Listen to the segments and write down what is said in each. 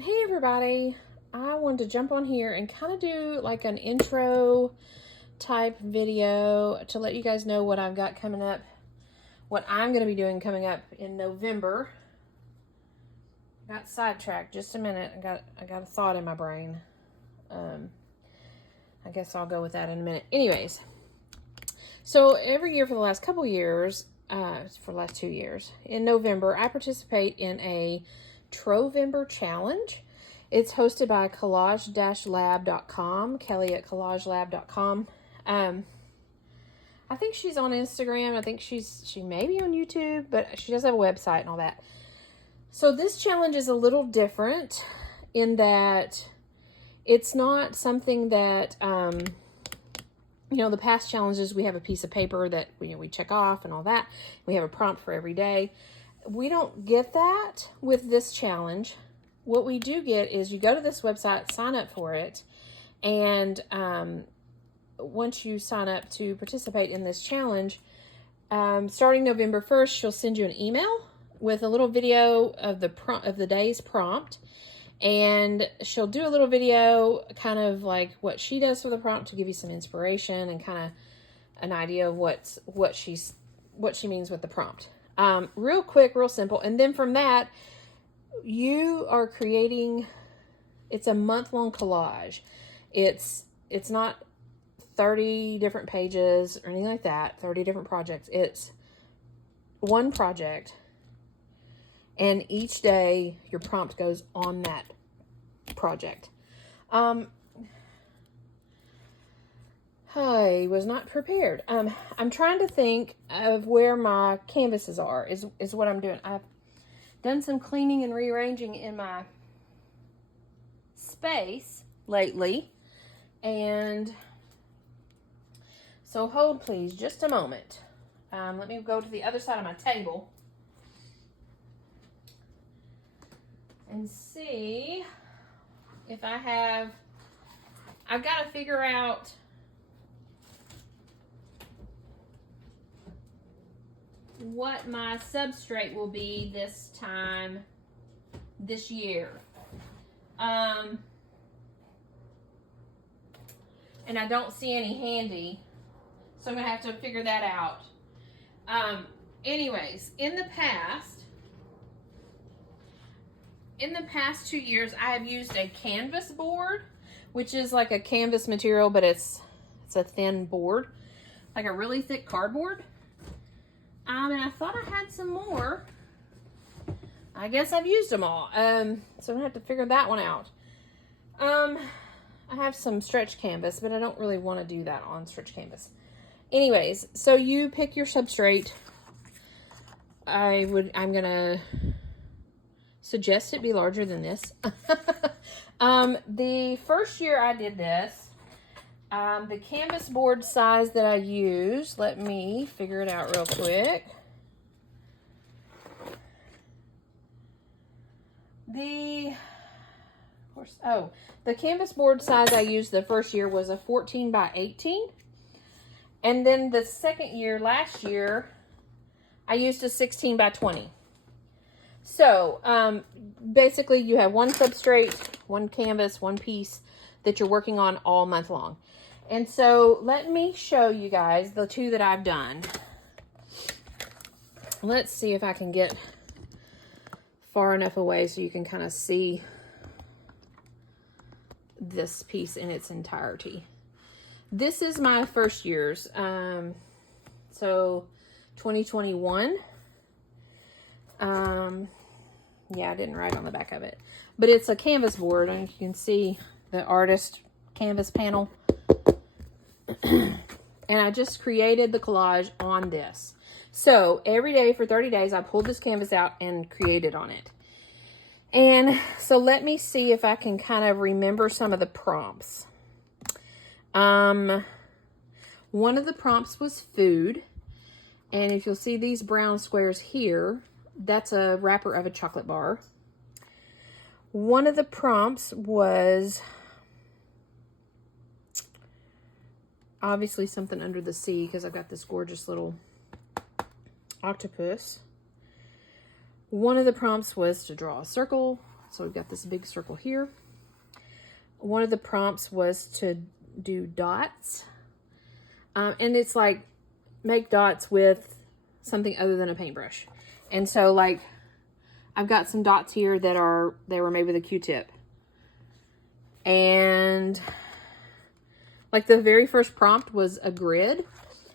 Hey everybody, I wanted to jump on here and kind of do like an intro type video to let you guys know what I've got coming up, what I'm going to be doing coming up in November. Got sidetracked just a minute. I got a thought in my brain. I guess I'll go with that in a minute. Anyways, so every year for the last couple years, for the last 2 years, in November, I participate in a Trovember challenge. It's hosted by collage-lab.com, Kelly at collagelab.com. I think she's on Instagram. I think she may be on YouTube, but she does have a website and all that. So this challenge is a little different in that it's not something that, the past challenges, we have a piece of paper that we check off and all that. We have a prompt for every day. We don't get that with this challenge. What we do get is you go to this website, sign up for it, and once you sign up to participate in this challenge, starting November 1st, she'll send you an email with a little video of the day's prompt, and she'll do a little video kind of like what she does for the prompt to give you some inspiration and kind of an idea of what she means with the prompt. Real quick, real simple. And then from that, you are creating, it's a month-long collage. It's not 30 different pages or anything like that, 30 different projects. It's one project, and each day your prompt goes on that project. I was not prepared. I'm trying to think of where my canvases are, is what I'm doing. I've done some cleaning and rearranging in my space lately. And so hold please just a moment. Let me go to the other side of my table and see if I've got to figure out what my substrate will be this year. And I don't see any handy, so I'm gonna have to figure that out. Anyways, in the past 2 years, I have used a canvas board, which is like a canvas material, but it's a thin board, like a really thick cardboard. And I thought I had some more. I guess I've used them all. So I'm gonna have to figure that one out. I have some stretch canvas, but I don't really want to do that on stretch canvas. Anyways, so you pick your substrate. I'm gonna suggest it be larger than this. The first year I did this, the canvas board size that I used, let me figure it out real quick. The canvas board size I used the first year was a 14 by 18. And then the second year, last year, I used a 16 by 20. So, basically you have one substrate, one canvas, one piece that you're working on all month long. And so let me show you guys the two that I've done. Let's see if I can get far enough away so you can kind of see this piece in its entirety. This is my first year's, so 2021. Yeah, I didn't write on the back of it, but it's a canvas board, and you can see the artist canvas panel. And I just created the collage on this. So every day for 30 days, I pulled this canvas out and created on it. And so let me see if I can kind of remember some of the prompts. One of the prompts was food. And if you'll see these brown squares here, that's a wrapper of a chocolate bar. One of the prompts was obviously something under the sea, because I've got this gorgeous little octopus. One of the prompts was to draw a circle. So we've got this big circle here. One of the prompts was to do dots. And it's like, make dots with something other than a paintbrush. And so like, I've got some dots here that they were made with a Q-tip. And like the very first prompt was a grid.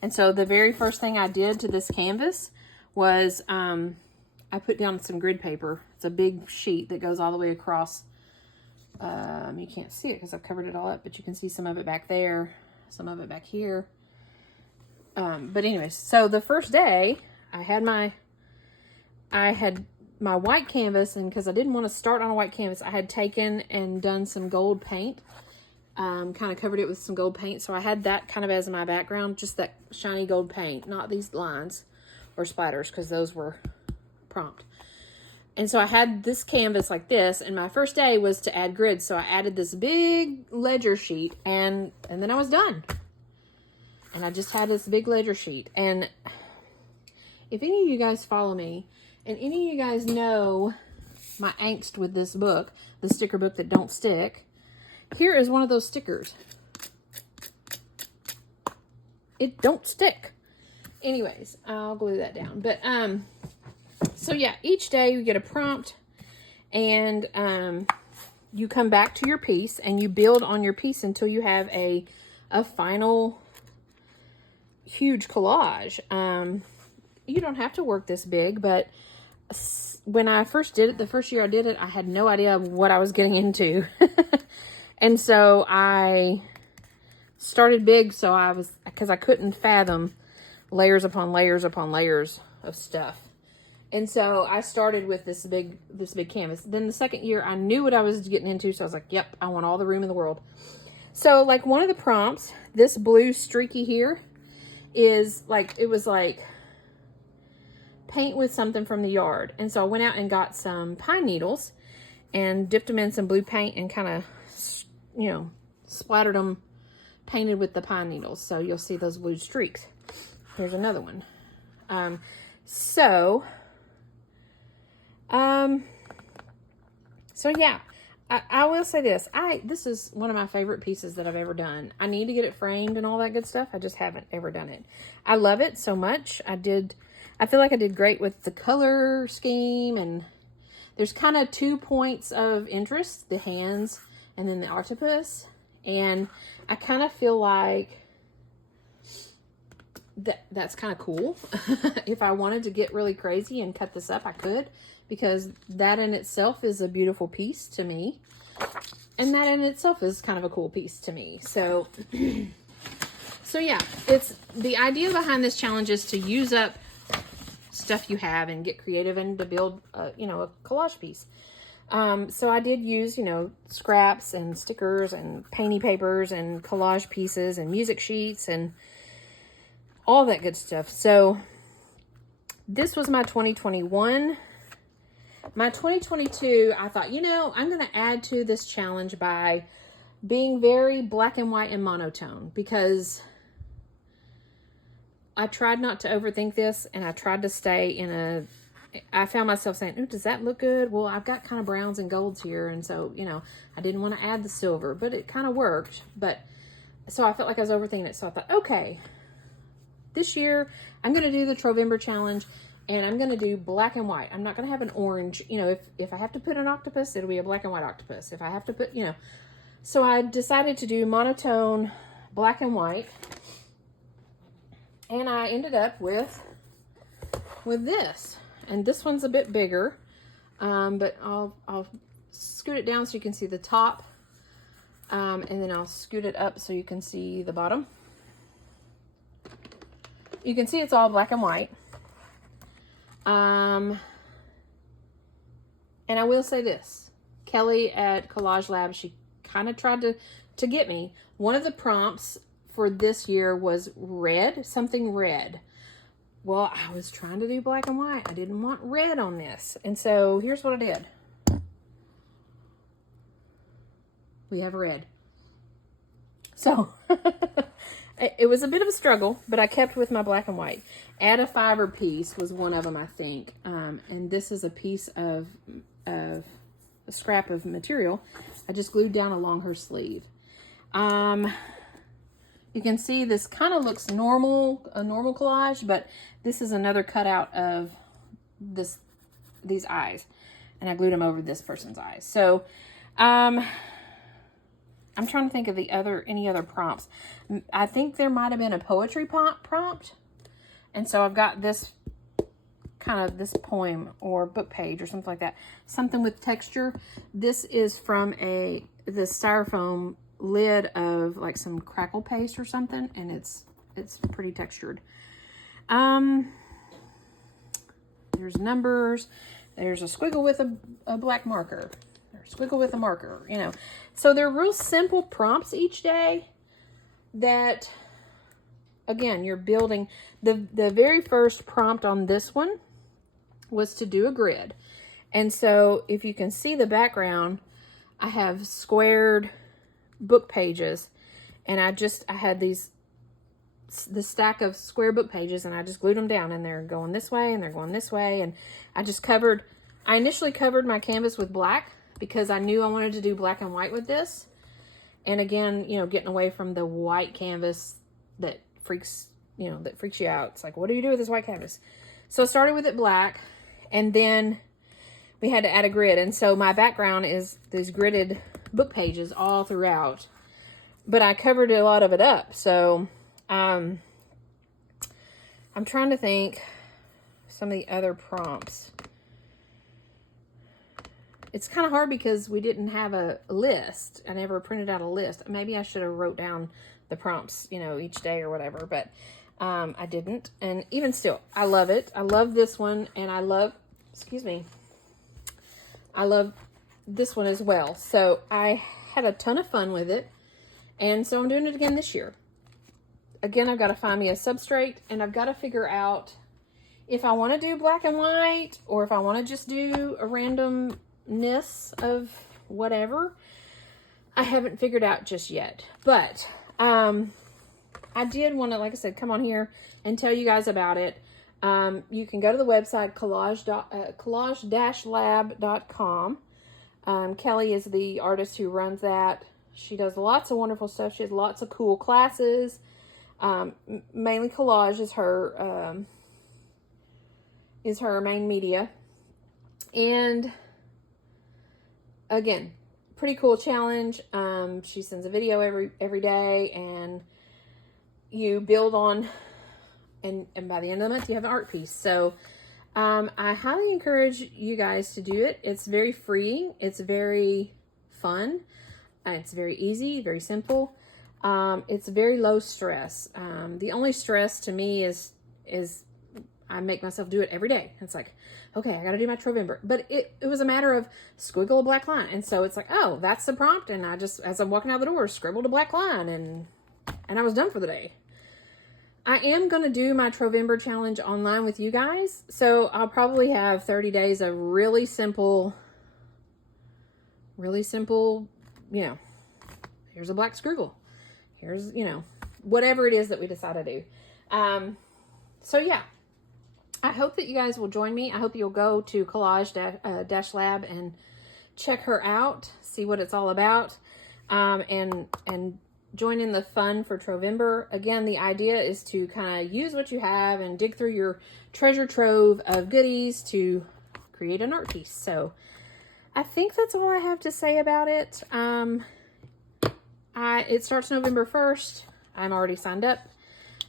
And so the very first thing I did to this canvas was I put down some grid paper. It's a big sheet that goes all the way across. You can't see it because I've covered it all up, but you can see some of it back there, some of it back here. But anyways, so the first day I had my white canvas, and because I didn't want to start on a white canvas, I had taken and done some gold paint, kind of covered it with some gold paint. So I had that kind of as my background, just that shiny gold paint, not these lines or splatters, because those were prompt. And so I had this canvas like this, and my first day was to add grids. So I added this big ledger sheet, and then I was done. And I just had this big ledger sheet. And if any of you guys follow me, and any of you guys know my angst with this book, the sticker book that don't stick, here is one of those stickers. It don't stick. Anyways, I'll glue that down. But, so yeah, each day you get a prompt, and you come back to your piece and you build on your piece until you have a final huge collage. You don't have to work this big, but when I first did it, the first year I did it, I had no idea what I was getting into. And so I started big, because I couldn't fathom layers upon layers upon layers of stuff. And so I started with this big canvas. Then the second year I knew what I was getting into, so I was like, yep, I want all the room in the world. So like one of the prompts, this blue streaky here is like, it was like paint with something from the yard. And so I went out and got some pine needles and dipped them in some blue paint and kind of, you know, splattered them, painted with the pine needles. So you'll see those blue streaks. Here's another one. So yeah, I will say this. This is one of my favorite pieces that I've ever done. I need to get it framed and all that good stuff. I just haven't ever done it. I love it so much. I feel like I did great with the color scheme, and there's kind of 2 points of interest, the hands and then the octopus. And I kind of feel like that's kind of cool. If I wanted to get really crazy and cut this up, I could, because that in itself is a beautiful piece to me. And that in itself is kind of a cool piece to me. So, so yeah, it's the idea behind this challenge is to use up stuff you have and get creative and to build, you know, a collage piece. So I did use, you know, scraps and stickers and painty papers and collage pieces and music sheets and all that good stuff. So this was my 2021. My 2022, I thought, you know, I'm going to add to this challenge by being very black and white and monotone, because I tried not to overthink this, and I tried to stay in I found myself saying, ooh, does that look good? Well, I've got kind of browns and golds here. And so, you know, I didn't want to add the silver, but it kind of worked. But so I felt like I was overthinking it. So I thought, okay, this year I'm going to do the Trovember challenge, and I'm going to do black and white. I'm not going to have an orange. You know, if I have to put an octopus, it'll be a black and white octopus. If I have to put, you know, so I decided to do monotone black and white. And I ended up with this. And this one's a bit bigger, but I'll scoot it down so you can see the top, and then I'll scoot it up so you can see the bottom. You can see it's all black and white. And I will say this, Kelly at Collage Lab, she kind of tried to get me. One of the prompts for this year was red, something red. Well, I was trying to do black and white. I didn't want red on this. And so here's what I did. We have red. So it was a bit of a struggle, but I kept with my black and white. Add a fiber piece was one of them, I think. And this is a piece of scrap of material, I just glued down along her sleeve. You can see this kind of looks normal, a normal collage, but this is another cutout of these eyes, and I glued them over this person's eyes. So, I'm trying to think of any other prompts. I think there might have been a poetry prompt, and so I've got this this poem or book page or something like that, something with texture. This is from the styrofoam lid of like some crackle paste or something, and it's pretty textured. There's numbers, there's a squiggle with a black marker, there's a squiggle with a marker, you know. So they're real simple prompts each day that, again, you're building. The very first prompt on this one was to do a grid. And so if you can see the background, I have squared book pages, and I had the stack of square book pages, and I just glued them down, and they're going this way and they're going this way. And I initially covered my canvas with black because I knew I wanted to do black and white with this. And again, you know, getting away from the white canvas that freaks you out. It's like, what do you do with this white canvas? So I started with it black, and then we had to add a grid. And so my background is these gridded book pages all throughout, but I covered a lot of it up. So I'm trying to think some of the other prompts. It's kind of hard because we didn't have a list. I never printed out a list. Maybe I should have wrote down the prompts, you know, each day or whatever, but I didn't. And even still, I love it. I love this one, and I love this one as well. So I had a ton of fun with it, and so I'm doing it again this year. Again, I've got to find me a substrate, and I've got to figure out if I want to do black and white or if I want to just do a randomness of whatever. I haven't figured out just yet, but I did want to, like I said, come on here and tell you guys about it. You can go to the website collage-lab.com. Kelly is the artist who runs that. She does lots of wonderful stuff. She has lots of cool classes. Mainly collage is her main media. And again, pretty cool challenge. She sends a video every day, and you build on, and by the end of the month you have an art piece. So I highly encourage you guys to do it. It's very freeing. It's very fun. It's very easy, very simple. It's very low stress. The only stress to me is I make myself do it every day. It's like, okay, I got to do my Trovember. But it was a matter of squiggle a black line. And so it's like, oh, that's the prompt. And I just, as I'm walking out the door, scribbled a black line, and I was done for the day. I am going to do my Trovember challenge online with you guys. So I'll probably have 30 days of really simple, you know, here's a black scribble. Here's, you know, whatever it is that we decide to do. So yeah, I hope that you guys will join me. I hope you'll go to Collage-Lab and check her out, see what it's all about, and join in the fun for Trovember. Again, the idea is to kind of use what you have and dig through your treasure trove of goodies to create an art piece. So I think that's all I have to say about it. It starts November 1st. I'm already signed up.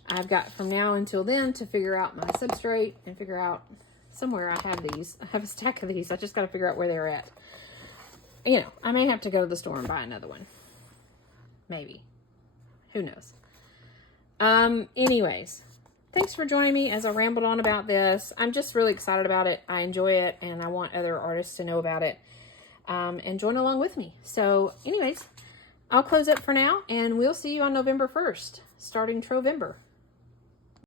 I've got from now until then to figure out my substrate and figure out somewhere I have these. I have a stack of these. I just got to figure out where they're at. You know, I may have to go to the store and buy another one. Maybe. Who knows? Anyways, thanks for joining me as I rambled on about this. I'm just really excited about it. I enjoy it, and I want other artists to know about it and join along with me. So anyways, I'll close up for now, and we'll see you on November 1st, starting Trovember.